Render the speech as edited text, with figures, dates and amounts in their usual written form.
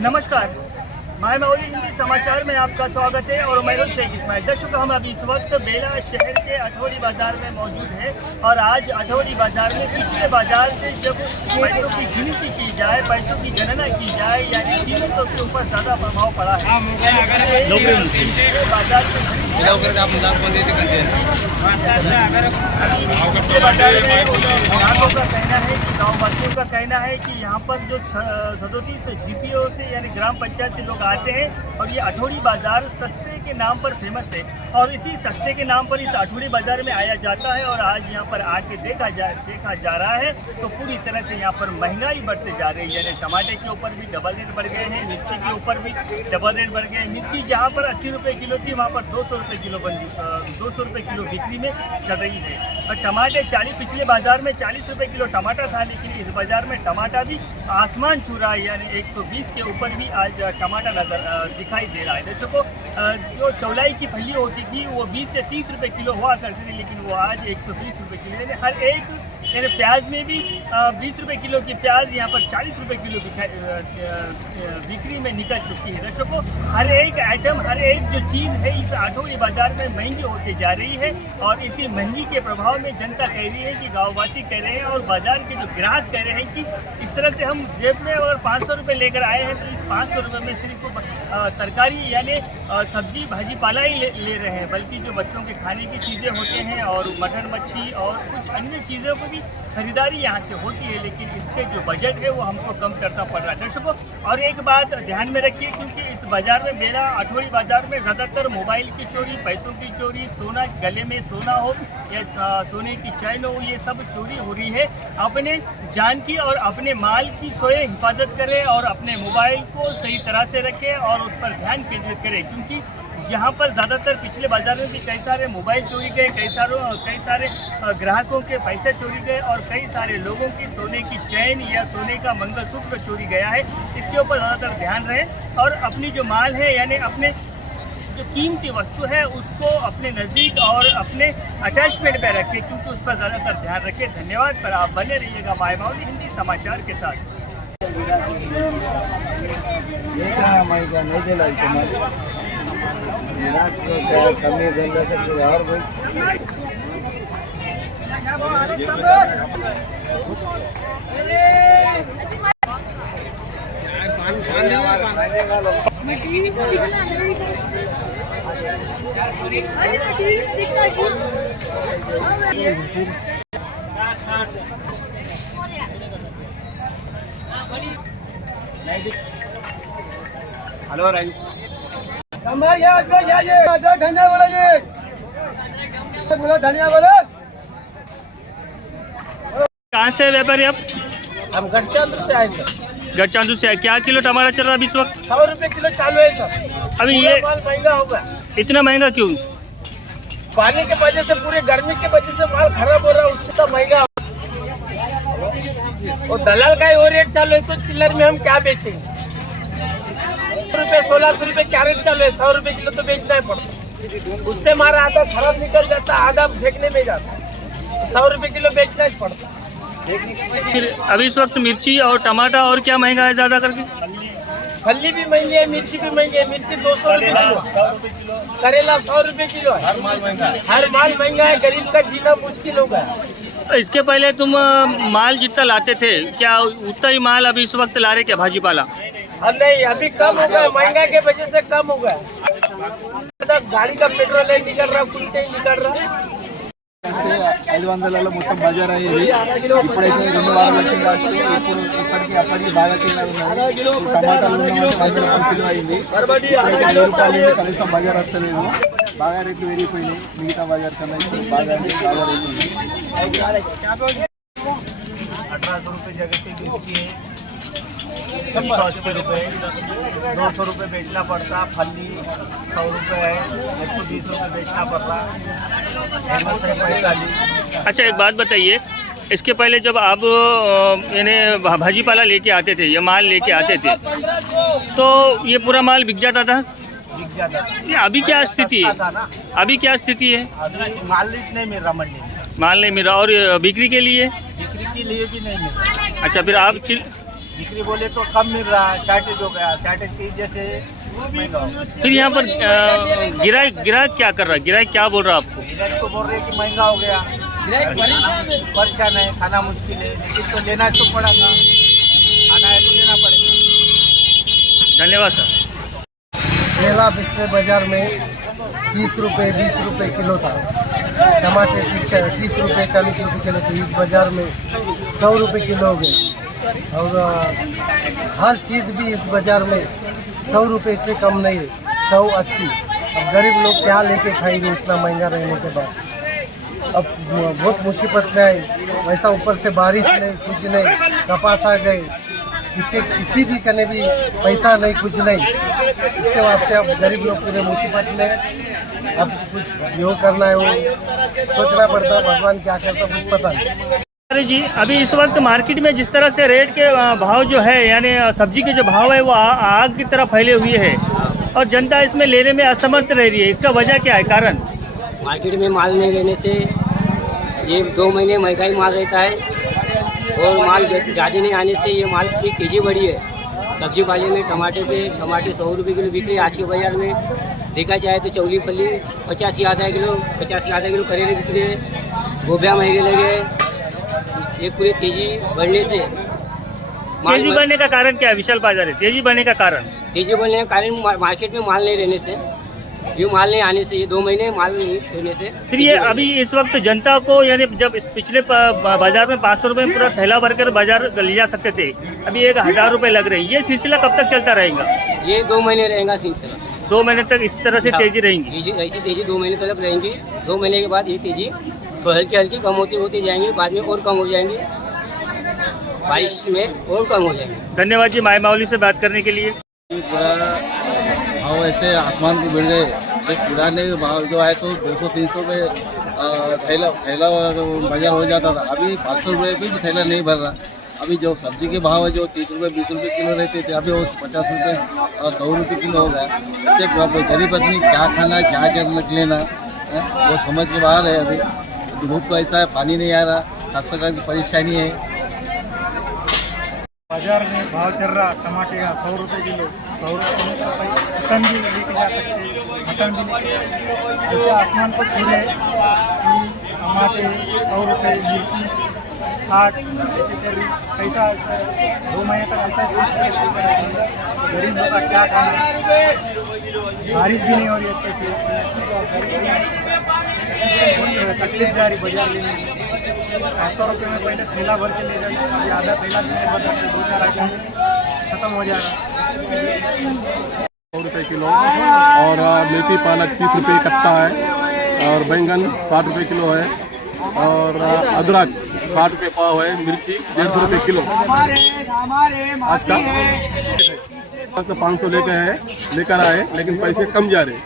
नमस्कार, माय मौली हिंदी समाचार में आपका स्वागत है और मैं हूं शेख इस्माइल। दर्शकों, हम अभी इस वक्त बेला शहर के अठौड़ी बाजार में मौजूद हैं और आज अठौड़ी बाजार में पिछले बाजार से जब पैसों की गिनती की जाए, पैसों की गणना की जाए, यानी कीमतों के ऊपर ज़्यादा प्रभाव पड़ा है। बाजार का कहना है कि गाँववासियों का कहना है कि यहाँ पर जो 37 GPO से यानी ग्राम पंचायत से लोग आते हैं और ये अठौड़ी बाजार सस्ते के नाम पर फेमस है और इसी सस्ते के नाम पर इस अठौड़ी बाजार में आया जाता है। और आज यहाँ पर आके देखा जा रहा है तो पूरी तरह से यहाँ पर महंगाई बढ़ते जा रही है। यानी टमाटे के ऊपर भी डबल रेट बढ़ गए हैं, मिर्ची के ऊपर भी डबल रेट बढ़ गए हैं। मिर्ची जहाँ पर 80 रुपये किलो थी वहाँ पर 200 रुपये किलो 200 रुपये किलो बिक्री में चल रही है। और टमाटे पिछले बाजार में 40 रुपये किलो टमाटर था, लेकिन इस बाजार में टमाटर भी आसमान छू रहा है, यानी 120 के ऊपर भी आज टमाटर दिखाई दे रहा है। दर्शकों, जो चौलाई की फली होती थी वो 20 से 30 रुपये किलो हुआ करती थी, लेकिन वो आज 120 रुपये किलो, यानी हर एक, यानी प्याज में भी 20 रुपये किलो की प्याज यहाँ पर 40 रुपये किलो बिक्री में निकल चुकी है। दर्शकों, हर एक आइटम, हर एक जो चीज़ है इस अठौड़ी बाजार में महंगी होती जा रही है और इसी महंगी के प्रभाव में जनता कह रही है कि गाँववासी कह रहे हैं और बाजार के जो ग्राहक कह रहे हैं कि इस तरह से हम जेब में अगर 500 रुपये लेकर आए हैं तो इस 500 रुपये में सिर्फ तरकारी यानी सब्जी भाजी पाला ही ले रहे हैं, बल्कि जो बच्चों के खाने की चीज़ें होते हैं और मटन मच्छी और कुछ अन्य चीज़ों को भी खरीदारी यहाँ से होती है, लेकिन इसके जो बजट है वो हमको कम करना पड़ रहा है। दर्शकों, और एक बात ध्यान में रखिए, क्योंकि इस बाजार में बेला अठौड़ी बाजार में ज़्यादातर मोबाइल की चोरी, पैसों की चोरी, सोना, गले में सोना हो या सोने की चैन हो, ये सब चोरी हो रही है। अपने जान की और अपने माल की सोए हिफाजत करें और अपने मोबाइल को सही तरह से रखें और उस पर ध्यान केंद्रित करें, क्योंकि यहाँ पर ज़्यादातर पिछले बाजार में भी कई सारे मोबाइल चोरी गए, कई सारे ग्राहकों के पैसे चोरी गए और कई सारे लोगों की सोने की चैन या सोने का मंगलसूत्र चोरी गया है। इसके ऊपर ज़्यादातर ध्यान रहे और अपनी जो माल है यानी अपने जो कीमती वस्तु है उसको अपने नज़दीक और अपने अटैचमेंट में रखें, क्योंकि उस पर ज़्यादातर ध्यान रखें। धन्यवाद। पर आप बने रहिएगा माय मौली हिंदी समाचार के साथ। हेलो राजू, धनिया बोला, धनिया बोला। कहाँ से व्यापारी आप? हम गढ़चांदू से आए सर। गढ़चांदू से। क्या किलो टमाटर चल रहा है इस वक्त? 100 रुपये किलो चालू है सर। अभी ये माल महंगा होगा। इतना महंगा क्यों? पानी की वजह से, पूरे गर्मी की वजह से माल खराब हो रहा है, उससे तो महंगा। और दलाल का वो रेट चालू है तो चिल्लर में हम क्या बेचेंगे? 1600 रुपये क्या रेट चालू है? 100 रुपये किलो तो बेचना ही पड़ता, उससे हमारा आधा खराब निकल जाता, आधा फेंकने में जाता, 100 रुपये किलो बेचना ही पड़ता। फिर अभी इस वक्त मिर्ची और टमाटर और क्या महंगा है ज़्यादा करके? फली भी महंगी है, मिर्ची भी महंगी है। मिर्ची 200 रुपये किलो, करेला 100 रुपये किलो है। हर माल महंगा है, गरीब का जीना मुश्किल होगा। इसके पहले तुम माल जितना लाते थे, क्या उतना ही माल अभी इस वक्त ला रहे क्या भाजीपाला? नहीं, अभी कम हो गया, महंगा के वजह से कम हो गया। गाड़ी का पेट्रोल नहीं निकल रहा, कुछ नहीं निकल रहा। 500లలో మొత్తం బజార్ అయ్యేది. ఇప్పుడైతే 2 వారాల కింద ఇప్పటికి అప్పటికి బాగా కింద ఉన్నాయి. టమాటాలు 5 కిలో అయింది. ఇప్పుడైతే 1000 రూపాయలు కనీసం బజార్ వస్తలేదు. బాగా రేట్లు పెరిగిపోయినాయి. మిగతా బజార్ కన్నా ఇప్పుడు బాగా రేట్లు పెరిగింది. 1800 रुपये जगह पे मिर्ची है, 180 रुपये, 200 रुपये बेचना पड़ता। फली 100 रुपये है, 120 रुपये बेचना पड़ता। अच्छा, एक बात बताइए, इसके पहले जब आप यानी भाजीपाला लेके आते थे या माल लेके आते थे तो ये पूरा माल बिक जाता था? ये अभी क्या स्थिति है? अभी क्या स्थिति है? माल नहीं मिल रहा मंडी में, माल नहीं मिल रहा। और बिक्री के लिए? बिक्री के लिए भी नहीं मिल रहा। अच्छा, फिर आप बिक्री बोले तो कम मिल रहा है, शॉर्टेज हो गया, शॉर्टेज की वजह से महंगा हो गया। फिर यहाँ पर गिराक क्या कर रहा है, गिराक क्या बोल रहा है आपको? गिराक तो बोल रहे हैं कि महंगा हो गया, परेशान है, खाना मुश्किल है, लेकिन तो लेना तो पड़ेगा, खाना है तो लेना पड़ेगा। धन्यवाद सर। केला पिछले बाजार में 30 रुपये 20 रुपये किलो था, टमाटर 30 रुपये 40 रुपये किलो थे, इस बाजार में 100 रुपये किलो हो गए। और हर चीज़ भी इस बाजार में 100 रुपये से कम नहीं है, 180। अब गरीब लोग क्या लेके खाएंगे इतना महंगा रहने के बाद? अब बहुत मुसीबत में आई, वैसा ऊपर से बारिश नहीं, कुछ नहीं, कपास आ गए, किसी भी करने भी पैसा नहीं, कुछ नहीं। इसके वास्ते अब गरीब लोग पूरे मुसीबत में, अब कुछ जो करना है वो सोचना पड़ता है, भगवान क्या करता है कुछ पता नहीं। अरे जी, अभी इस वक्त मार्केट में जिस तरह से रेट के भाव जो है, यानी सब्जी के जो भाव है वो आग की तरह फैले हुए है और जनता इसमें लेने में असमर्थ रह रही है। इसका वजह क्या है, कारण? मार्केट में माल नहीं लेने से ये 2 महीने महंगाई माल रहता है और माल ज़्यादा नहीं आने से ये माल की तेजी बढ़ी है। सब्जी वाले में टमाटर 100 रुपये किलो बिक रही है आज के बाज़ार में। देखा जाए तो चौली फली 85 आधा किलो करेले बिक रहे हैं, गोभियाँ महंगे लगे। ये पूरी तेजी बढ़ने से तेजी बढ़ने का कारण क्या है विशाल बाजार है? तेजी बढ़ने का कारण मार्केट में माल नहीं रहने से, ये माल नहीं आने से, ये 2 महीने माल नहीं रहने से। फिर ये अभी इस वक्त जनता को, यानी जब इस पिछले बाजार में 500 रुपये में पूरा थैला भरकर बाजार ले जा सकते थे, अभी 1000 रुपये लग रहे हैं। ये सिलसिला कब तक चलता रहेगा? ये 2 महीने रहेगा सिलसिला, 2 महीने तक इस तरह से तेजी रहेंगी। ऐसी तेजी 2 महीने तक रहेंगी। 2 महीने के बाद ये तेजी तो हल्की कम होती जाएंगी, बाद में और कम हो जाएंगी, बारिश में और कम हो जाएंगे। धन्यवाद जी माय मावली से बात करने के लिए। भाव ऐसे आसमान को बढ़ गए। एक पुराने भाव जो है तो 200-300 में थैला बाजार हो जाता था, अभी 500 रुपये भी थैला नहीं भर रहा। अभी जो सब्जी के भाव है जो 30 रुपये 20 रुपये किलो रहते थे, अभी वो 50 रुपये 100 रुपये किलो हो गया। इससे गरीब आदमी क्या खाना क्या लेना वो समझ के बाहर है। अभी धूप तो ऐसा है, पानी नहीं आ रहा, काश्तकार की परेशानी है। बाजार में भाव चल रहा टमाटर का 100 रुपये किलो, 100 रुपये में मटन भी लेके जा सकते हैं, मटन भी लेके जैसे आसमान को छू रहे कि टमाटर 100 रुपये, मिर्ची 60, ऐसे कर पैसा 2 महीने तक ऐसा गरीब लोग का क्या खाना है? बारिश भी नहीं हो रही अच्छे से, तकलीफ जा रही बाजार लेने में। 500 रुपये में पहले थैला भर के ले जाइए, अभी आधा थैला भी नहीं भर, 2-4 आइटम खत्म हो जा रहा। 100 रुपये किलो और मेथी पालक 30 रुपये कट्टा है और बैंगन 60 रुपये किलो है और अदरक 60 रुपये पाव है, मिर्ची 150 रुपये किलो। आज का 500 लेकर आए लेकिन पैसे कम जा रहे हैं।